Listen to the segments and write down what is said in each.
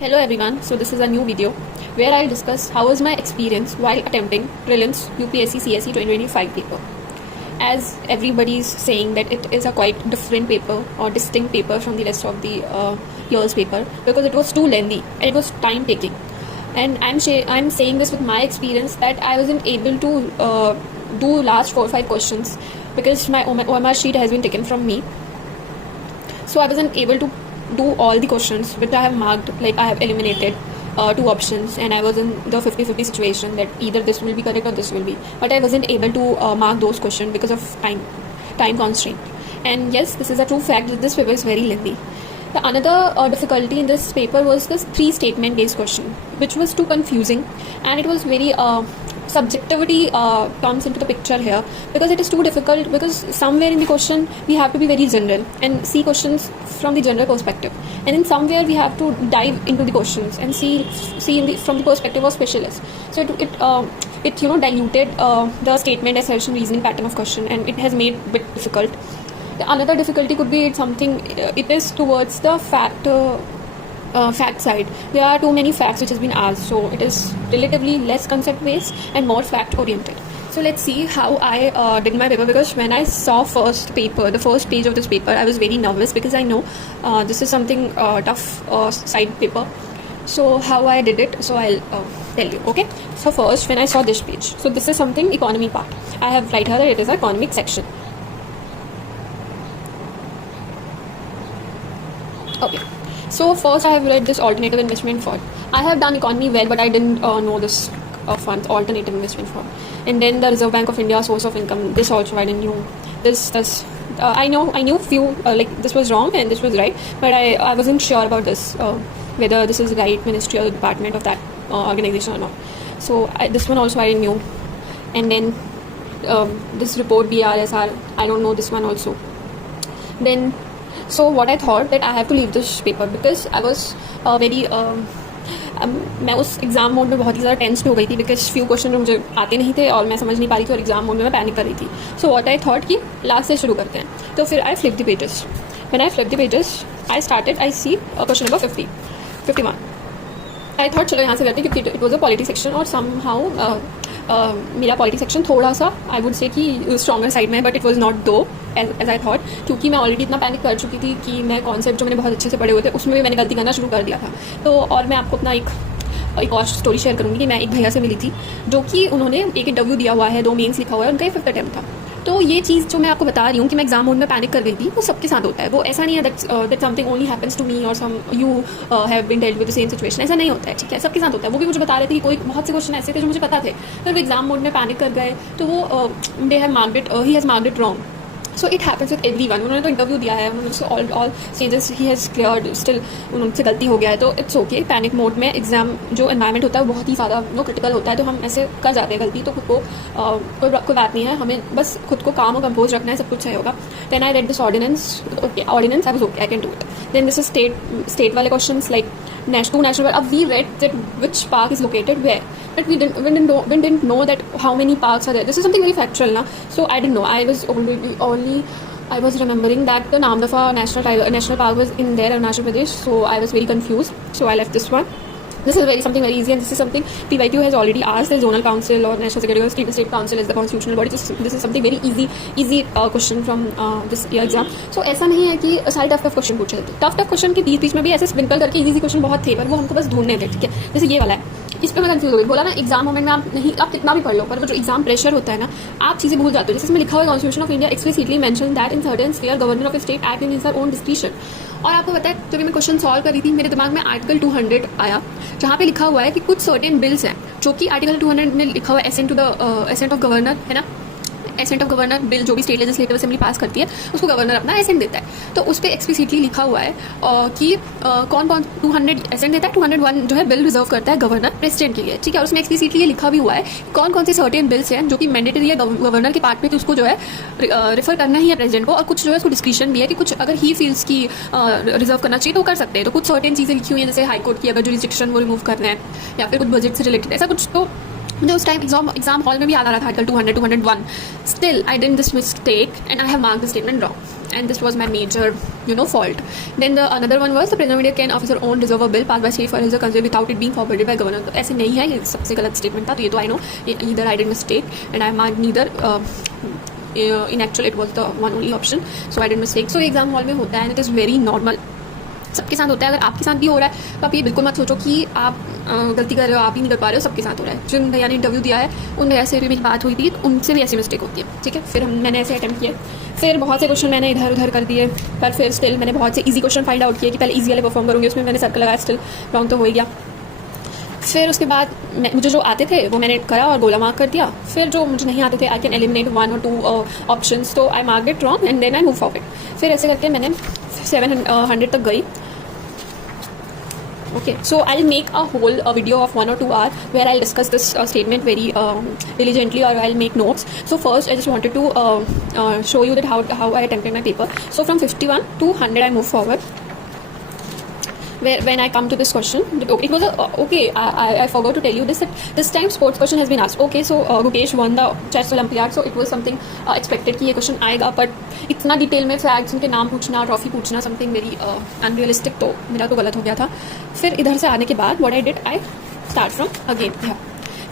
Hello everyone, so this is a new video where I'll discuss how was my experience while attempting Prelims UPSC CSE 2025 paper. As everybody is saying that it is a quite different paper or distinct paper from the rest of the year's paper because it was too lengthy and it was time taking. And I'm saying this with my experience that I wasn't able to do last 4 or 5 questions because my OMR sheet has been taken from me. So I wasn't able to do all the questions which I have marked, like I have eliminated 2 options and I was in the 50-50 situation that either this will be correct or this will be, but I wasn't able to mark those questions because of time constraint. And yes, this is a true fact that this paper is very lengthy. The another difficulty in this paper was this 3 statement based question, which was too confusing, and it was very subjectivity comes into the picture here because it is too difficult, because somewhere in the question we have to be very general and see questions from the general perspective, and in somewhere we have to dive into the questions and see from the perspective of specialists. So it diluted the statement assertion reasoning pattern of question, and it has made it a bit difficult. The another difficulty could be it is towards the fact side. There are too many facts which has been asked, so it is relatively less concept based and more fact oriented. So let's see how I did my paper, because when I saw the first page of this paper, I was very nervous because I know this is something tough side paper. So how I did it, so I'll tell you. Okay, so first when I saw this page, so this is something economy part. I have write here that it is an economic section. Okay, so first I have read this alternative investment fund. I have done economy well, but I didn't know this fund, alternative investment fund. And then the Reserve Bank of India source of income, this also I didn't know. I knew few, like this was wrong and this was right, but I wasn't sure about this, whether this is right ministry or department of that organization or not. So this one also I knew. And then this report BRSR, I don't know this one also. Then so what I thought that I have to leave this paper because I was मैं उस exam mode में बहुत ही ज़्यादा tensed हो गई थी, because few question मुझे आते नहीं थे और मैं समझ नहीं पा रही थी, और एग्जाम मोड में मैं पैनिक कर रही थी. सो व्हाट आई थॉट कि लास्ट से शुरू करते हैं. तो फिर I flip the pages. When I flip the pages I see question number 51. I thought चलो यहाँ से करते हैं, क्योंकि it was a polity section और सम हाउ मेरा पॉलिटी सेक्शन थोड़ा सा आई वुड से कि स्ट्रॉगर साइड में, but it was not though as I thought, क्योंकि मैं ऑलरेडी इतना पैनिक कर चुकी थी कि मैं कॉन्सेप्ट जो मैंने बहुत अच्छे से पढ़े हुए थे उसमें भी मैंने गलती करना शुरू कर दिया था. तो और मैं आपको अपना एक और स्टोरी शेयर करूँगी कि मैं एक भैया से मिली थी जो कि उन्होंने एक इंटरव्यू दिया हुआ है, 2 मेंस लिखा हुआ है, उनका 5th अटेम्प्ट था. तो ये चीज़ जो मैं आपको बता रही हूँ कि मैं एग्जाम मोड में पैनिक कर गई थी, वो सबके साथ होता है. वो ऐसा नहीं है that something only happens to me और some you have been dealt with the same situation. ऐसा नहीं होता है, ठीक है, सबके साथ होता है. वो भी मुझे बता रहे थे कि कोई बहुत से क्वेश्चन ऐसे थे जो मुझे पता थे, फिर वो एग्जाम मोड में पैनिक कर गए, तो वो they have marked it, he has marked it wrong. So it happens with everyone. उन्होंने तो इंटरव्यू दिया है, उन्होंने all stages he has cleared, still उनसे गलती हो गया है, तो इट्स ओके. पैनिक मोड में एग्जाम जो एनवायरनमेंट होता है वो बहुत ही ज़्यादा क्रिटिकल होता है, तो हम ऐसे कर जाते हैं गलती, तो खुद को कोई बात नहीं है, हमें बस खुद को काम और कंपोज रखना है, सब कुछ सही होगा. Then I read this ordinance. Okay, ordinance I was okay, I can do it. Then this is state वाले क्वेश्चन लाइक national. अब we read that which park is located where, but we didn't know that how many parks are there. This is something very factual now, so I didn't know. I was remembering that the Namdapha national park was in there, Arunachal Pradesh, so I was very confused, so I left this one. This is something very easy, and this is something PYQ has already asked. The zonal council or national security or state council is the constitutional body. This is something very easy question from this year exam. So ऐसा नहीं है कि सारे tough question पूछे थे. Tough question के बीच में भी ऐसे स्प्रिंकल करके इजी क्वेश्चन बहुत थे, पर वो हमको बस ढूंढने थे, ठीक है. जैसे ये वाला है, इस पर मैं कंफ्यूज हो गई. बोला ना एग्जाम मोमेंट में आप कितना भी पढ़ लो, पर वो जो एग्जाम प्रेशर होता है ना, आप चीज़ें भूल जाते हो. जैसे इसमें लिखा हुआ है constitution of India explicitly mention that in certain sphere governor of state act in his own discretion. और आपको पता है, जब मैं क्वेश्चन सॉल्व कर रही थी, मेरे दिमाग में आर्टिकल 200 आया, जहाँ पे लिखा हुआ है कि कुछ सर्टेन बिल्स हैं जो कि आर्टिकल 200 में लिखा हुआ है एसेंट ऑफ गवर्नर, है ना. एसेंट ऑफ गवर्नर बिल जो भी स्टेट लेजिस्लेटिव असेंबली पास करती है, उसको गवर्नर अपना एसेंट देता है. तो उस पर एक्सप्लिसिटली लिखा हुआ है कि कौन 200 एसेंट देता है. 201 जो है बिल रिजर्व करता है गवर्नर प्रेसिडेंट के लिए, ठीक है. और उसमें एक्सप्लिसिटली लिखा भी हुआ है कौन से सर्टेन बिल्स हैं जो कि मैंडेटरी है गवर्नर के पार्ट में, तो उसको जो है रेफर करना ही है प्रेसिडेंट को. और कुछ जो है उसको डिस्क्रिप्शन भी है कि कुछ अगर ही फील्स की रिजर्व करना चाहिए तो कर सकते हैं. तो कुछ सर्टेन चीज़ें लिखी हुई हैं, जैसे हाईकोर्ट की अगर जुरिस्डिक्शन वो रिमूव करना है, या फिर कुछ बजट से रिलेटेड ऐसा कुछ. तो मुझे उस टाइम एग्जाम हॉल में भी याद आ रहा था article 200, 201. Still I did this mistake and I have marked the statement wrong. and this was my major fault. Then the another one was the prison media can officer own reserve a bill passed by state for his country without it being forwarded by governor. तो ऐसे नहीं है, ये सबसे गलत statement था, तो ये तो I know either I did mistake and I marked neither in actual it was the one only option, so I did mistake. So exam hall में होता है and it is very normal, सबके साथ होता है. अगर आपके साथ भी हो रहा है तो आप ये बिल्कुल मत सोचो कि आप गलती कर रहे हो, आप ही नहीं कर पा रहे हो, सबके साथ हो रहा है. जिन भैया ने इंटरव्यू दिया है उन भैया से भी मेरी बात हुई थी, उनसे भी ऐसी मिस्टेक होती है. ठीक है, फिर मैंने ऐसे अटैम्प्ट किए, फिर बहुत से क्वेश्चन मैंने इधर उधर कर दिए, पर फिर स्टिल मैंने बहुत से ईजी क्वेश्चन फाइंड आउट किए कि पहले ईजी वाले परफॉर्म करूँगी, उसमें मैंने सर्कल लगाया, स्टिल रॉन्ग तो हो ही गया. फिर उसके बाद मुझे जो आते थे वो मैंने करा और गोला मार्क कर दिया. फिर जो मुझे नहीं आते थे I can eliminate 1 or 2 options, तो I mark it wrong and then I move forward. फिर ऐसे करके मैंने 700 तक गई. Okay, so I'll make a whole video of 1 or 2 hours where I'll discuss this statement very diligently, or I'll make notes. So first I just wanted to show you that how I attempted my paper. So from 51 to 100 I move forward. When I come to this question, it was I forgot to tell you this, that this time sports question has been asked. Okay, so Gukesh won the chess Olympiad, so it was something expected कि ये question आएगा, but इतना detail में facts उनके नाम पूछना, trophy पूछना, something very unrealistic, तो मेरा तो गलत हो गया था. फिर इधर से आने के बाद what I did, I start from again.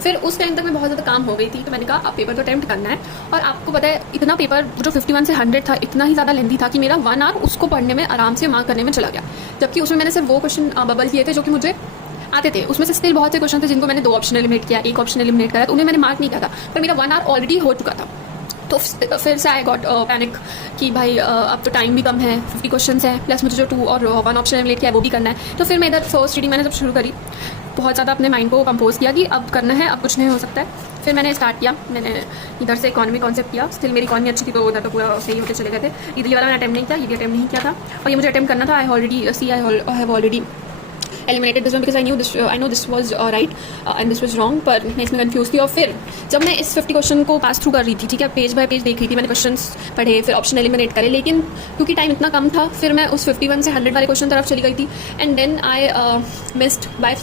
फिर उस टाइम तक मैं बहुत ज़्यादा काम हो गई थी, तो मैंने कहा अब पेपर तो अटेम्प्ट करना है. और आपको पता है इतना पेपर जो 51 से 100 था इतना ही ज़्यादा लेंथी था कि मेरा 1 आवर उसको पढ़ने में आराम से मार्क करने में चला गया. जबकि उसमें मैंने सिर्फ वो क्वेश्चन बबल किए थे जो कि मुझे आते थे. उसमें से स्टिल बहुत से क्वेश्चन थे जिनको मैंने 2 ऑप्शन एलिमिनेट किया, 1 ऑप्शन एलिमिनेट करा, तो उन्हें मैंने मार्क नहीं किया था, पर मेरा 1 आवर ऑलरेडी हो चुका था. तो फिर से आई गॉट पैनिक कि भाई अब तो टाइम भी कम है, 50 क्वेश्चन है, प्लस मुझे जो 2 और 1 ऑप्शन एलिमिनेट किया है वो भी करना है. तो फिर मैं इधर फर्स्ट रीडिंग मैंने जब शुरू करी, बहुत ज़्यादा अपने माइंड को कंपोज किया कि अब करना है, अब कुछ नहीं हो सकता है. फिर मैंने स्टार्ट किया, मैंने इधर से इकॉनमी कॉन्सेप्ट किया. स्टिल मेरी इकॉनमी अच्छी थी तो उधर तो पूरा सही होते चले गए थे. इधर ये वाला मैंने अटेम्प्ट नहीं किया, ये भी अटेम्प्ट नहीं किया था, और ये मुझे अटेम्प्ट करना था. आई have already eliminated this one because I know this was right and this was wrong, पर मैं इसमें कंफ्यूज थी. और फिर जब मैं इस 50 क्वेश्चन को पास थ्रू कर रही थी, ठीक है, पेज बाय पेज देख रही थी, मैंने क्वेश्चंस पढ़े, फिर ऑप्शन एलिमिनेट करे, लेकिन क्योंकि टाइम इतना कम था, फिर मैं उस 51 से 100 वाले क्वेश्चन तरफ चली गई थी. And then I missed by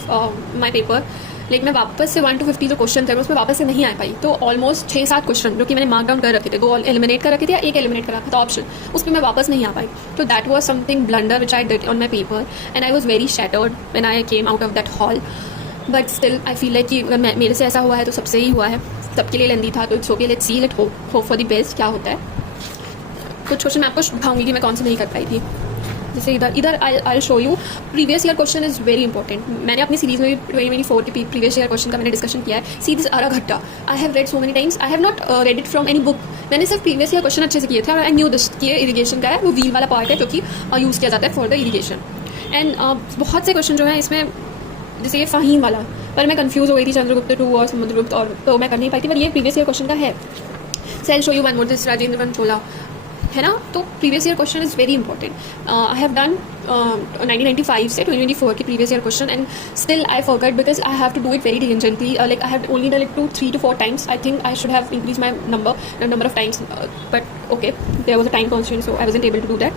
my paper. लेकिन मैं वापस से 1 to 50 जो क्वेश्चन थे उसमें वापस से नहीं आ पाई. तो ऑलमोस्ट 6-7 क्वेश्चन जो कि मैंने मार्क डाउन कर रखे थे, 2 एलिमिनेट कर रखे थे या 1 एलिमिनेट कर रखा था ऑप्शन, उस पर मैं वापस नहीं आ पाई. तो that was something blunder which I did on my paper and I was very shattered when I came out of that hall. But still I feel like कि अगर मेरे से ऐसा हुआ है तो सबसे ही हुआ है, सबके लिए लेंदी था, तो it's okay, let's see, let's hope for the best क्या होता है. कुछ क्वेश्चन मैं आपको दिखाऊंगी कि मैं कौन से नहीं कर पाई थी. जैसे इधर I show you previous year question is very important. मैंने अपनी सीरीज में भी 2024 के प्रीवियस ईयर क्वेश्चन का मैंने डिस्कशन किया है. सी दिस अराघट्टा I have read so many times. I have not read it from any book. मैंने सिर्फ प्रीवियस ईयर क्वेश्चन अच्छे से किए थे और आई न्यू दिस कि इरीगेशन का है, वो व्हील वाला पार्ट है जो कि यूज़ किया जाता है फॉर द इरीगेशन. एंड बहुत से क्वेश्चन जो है इसमें, जैसे ये फ़हीम वाला, पर मैं कन्फ्यूज़ हो गई थी चंद्रगुप्त 2 और समुद्रगुप्त, और तो मैं कर नहीं पाई थी. पर ये प्रीवियस ईयर क्वेश्चन का है. Shall show you one more this Rajendra Banchola है ना. तो previous year question is very important. I have done 1995 से 2024 की previous year question and still I forgot because I have to do it very diligently. Like I have only done it 3 to 4 times. I think I should have increase my number of times, but okay, there was a time constant, so I wasn't able to do that.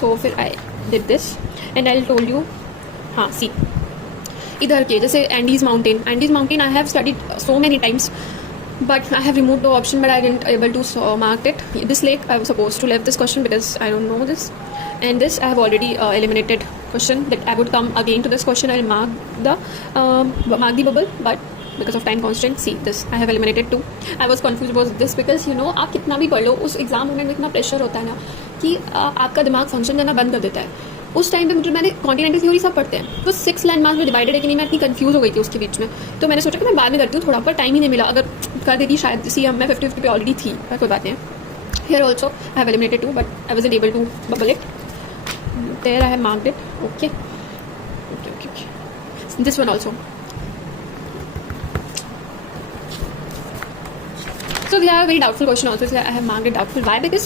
So फिर I did this and I told you. हाँ, see इधर के जैसे Andes mountain I have studied so many times, but I have removed the option, but I didn't able to mark it. This lake I was supposed to leave this question because I don't know this, and this I have already eliminated question that I would come again to this question. I'll mark the bubble, but because of time constraint, see this I have eliminated too. I was confused about this because you know आप कितना भी पढ़ लो उस exam moment में इतना pressure होता है ना कि आपका दिमाग फंक्शन करना बंद कर देता है. उस टाइम पे मुझे, मैंने कॉन्टिनेंटल थ्योरी सब पढ़ते हैं, तो 6 लैंडमार्क में डिवाइडेड है कि नहीं, मैं इतनी कंफ्यूज हो गई थी उसके बीच में. तो मैंने सोचा कि मैं बाद में करती हूँ, थोड़ा पर टाइम ही नहीं मिला. अगर कर देती शायद, सी मैं 50-50 पे ऑलरेडी थी, पर कोई बात नहीं. Here also I have eliminated 2, but I wasn't able to bubble it. There I have marked it. Okay, this one also. So they are very doubtful question also. So I have marked it doubtful. Why? Because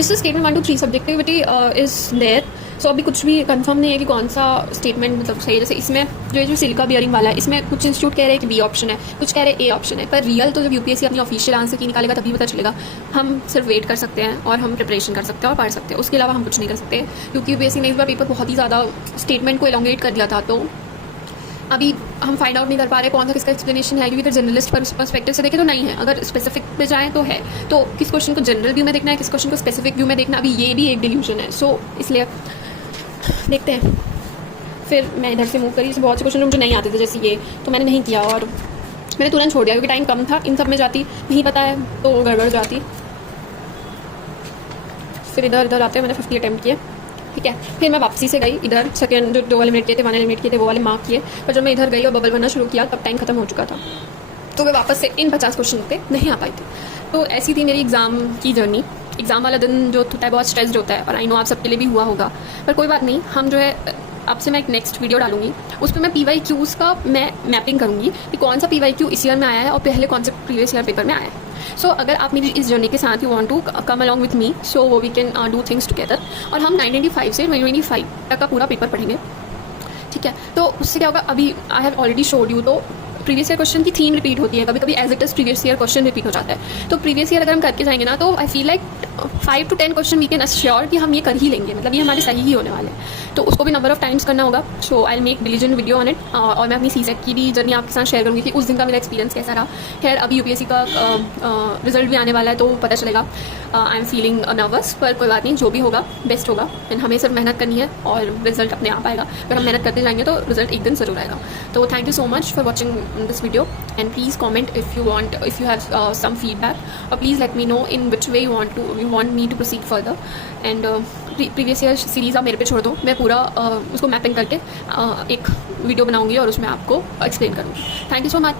this is statement 1 to 3. Subjectivity is there. So अभी कुछ भी confirm नहीं है कि कौन सा statement मतलब सही है. जैसे इसमें जो सिलिका बियरिंग वाला है, इसमें कुछ इंस्टीट्यूट कह रहे हैं कि बी ऑप्शन है, कुछ कह रहे हैं ए ऑप्शन है. पर रियल तो जब यूपीएससी अपनी ऑफिशियल आंसर की निकालेगा तभी पता चलेगा. हम सिर्फ वेट कर सकते हैं और हम प्रिपरेशन कर सकते हैं और पढ़ सकते हैं, उसके अलावा हम कुछ नहीं कर सकते. क्योंकि यूपीएससी ने इस बार पेपर बहुत ही ज़्यादा स्टेटमेंट को एलोंगेट कर दिया था, तो अभी हम फाइंड आउट नहीं कर पा रहे कौन सा किसका एक्सप्लेनेशन है, क्योंकि अगर जनरलिस्ट पर्सपेक्टिव से देखें तो नहीं है, अगर स्पेसिफिक पे जाएँ तो है। तो किस क्वेश्चन को जनरल व्यू में देखना है, किस क्वेश्चन को स्पेसिफिक व्यू में देखना, अभी ये भी एक डिल्यूजन है। सो इसलिए देखते हैं। फिर मैं इधर से मूव करी, जैसे बहुत से क्वेश्चन मुझे नहीं आते थे जैसे ये, तो मैंने नहीं किया और मैंने तुरंत छोड़ दिया क्योंकि टाइम कम था। इन सब में जाती नहीं पता है तो गड़बड़ जाती। फिर इधर इधर आते मैंने 50 अटैम्प्ट किए, ठीक है। फिर मैं वापसी से गई इधर, सेकेंड जो 2 वाले मिनट किए थे, 1 मिनट किए थे, वो वाले मार्क किए। पर जब मैं इधर गई और बबल बनना शुरू किया तब टाइम खत्म हो चुका था, तो मैं वापस से इन 50 क्वेश्चन पे नहीं आ पाई थी। तो ऐसी थी मेरी एग्ज़ाम की जर्नी। एग्ज़ाम वाला दिन जो होता है बहुत स्ट्रेस्ड होता है, और आई नो आप सबके लिए भी हुआ होगा, पर कोई बात नहीं। हम जो है अब से मैं एक नेक्स्ट वीडियो डालूंगी, उस पर मैं PYQs का मैं मैपिंग करूंगी कि कौन सा PYQ इस ईयर में आया है और पहले कौन से प्रीवियस ईयर पेपर में आया है। सो अगर आप मेरी इस जर्नी के साथ you want to come along with me, so we can do things together. और हम 1995 से 2025 तक का पूरा पेपर पढ़ेंगे, ठीक है। तो उससे क्या होगा, अभी I have already showed you, तो प्रीवियस ईयर क्वेश्चन की थीम रिपीट होती है, कभी कभी as it is previous year question repeat हो जाता है। तो प्रीवियस ईयर अगर हम करके जाएंगे ना, तो I feel like 5 to 10 question we can assure कि हम ये कर ही लेंगे, मतलब ये हमारे सही ही होने वाले हैं। तो उसको भी नंबर ऑफ टाइम्स करना होगा। So I make diligent video on it, और मैं अपनी CSET की भी जर्नी आपके साथ शेयर करूँगी कि उस दिन का मेरा एक्सपीरियंस कैसा रहा। खैर अभी UPSC का रिजल्ट भी आने वाला है, तो पता चलेगा। आई एम फीलिंग नर्वस, पर कोई बात नहीं, जो भी होगा बेस्ट होगा। एंड हमें सिर्फ मेहनत करनी है और रिजल्ट अपने आप आएगा। अगर हम मेहनत करते जाएंगे तो रिजल्ट एक दिन ज़रूर आएगा। तो thank you so much for watching this video, and please comment if you have some feedback, or please let me know in which way you want me to proceed further. And previous year series आप मेरे पे छोड़ दो, मैं पूरा उसको mapping करके एक वीडियो बनाऊंगी और उसमें आपको एक्सप्लेन करूँगी। Thank you so much.